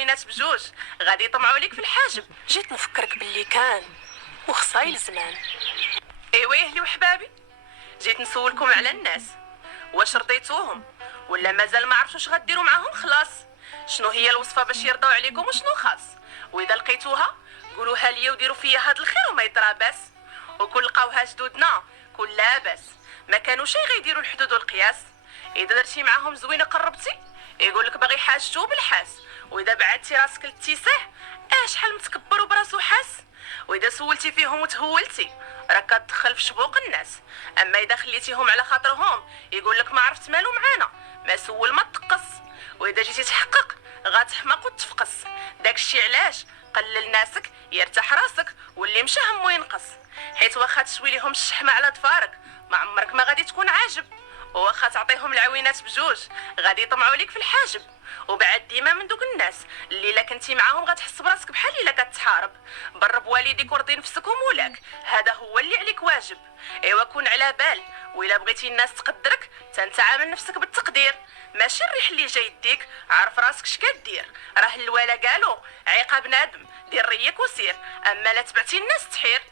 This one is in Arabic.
العوينات بجوج غادي يطمعوا ليك في الحاجب. جيت نفكرك باللي كان وخصاي الزمان. ايوا اهلي وحبابي، جيت نسولكم على الناس، واش رضيتوهم ولا مازال ما عرفتوش غديروا معاهم؟ خلاص شنو هي الوصفه باش يرضاو عليكم وشنو خاص؟ واذا لقيتوها قولوها ليا وديروا فيا هاد الخير وما يطرا باس. وكون لقاوها جدودنا كل لاباس، ما كانوا شي غيديروا الحدود والقياس. اذا درتي معاهم زوينه قربتي يقول لك باغي حاجته بالحاس، واذا بعدتي راسك للاتساع شحال متكبر وبراسو حاس. واذا سولتي فيهم وتهولتي راك كتدخل في شبوق الناس. اما اذا خليتيهم على خاطرهم يقول لك ما عرفت مالو معانا، ما سول ما تقص. واذا جيتي تحقق غتحمق وتفقص. داكشي علاش قلل ناسك يرتاح راسك، واللي مشى همو ينقص. حيت واخا تشوي ليهم الشحمه على ضفارك ما عمرك ما غادي تكون عاجب، واخا تعطيهم العوينات بجوج غادي يطمعوا ليك في الحاجب. وبعد ديما من دوك الناس اللي الا كنتي معاهم غتحس براسك بحال الا كتحارب. بر بوالديك ورضي نفسك ومولاك، هذا هو اللي عليك واجب. ايوا كون على بال، وإلا بغيتي الناس تقدرك تنتعامل نفسك بالتقدير. ماشي الريح اللي جاي يديك، عارف راسك شكدير. راه الوالا قالوا عقاب نادم دير ريك وسير، اما لا تبعتي الناس تحير.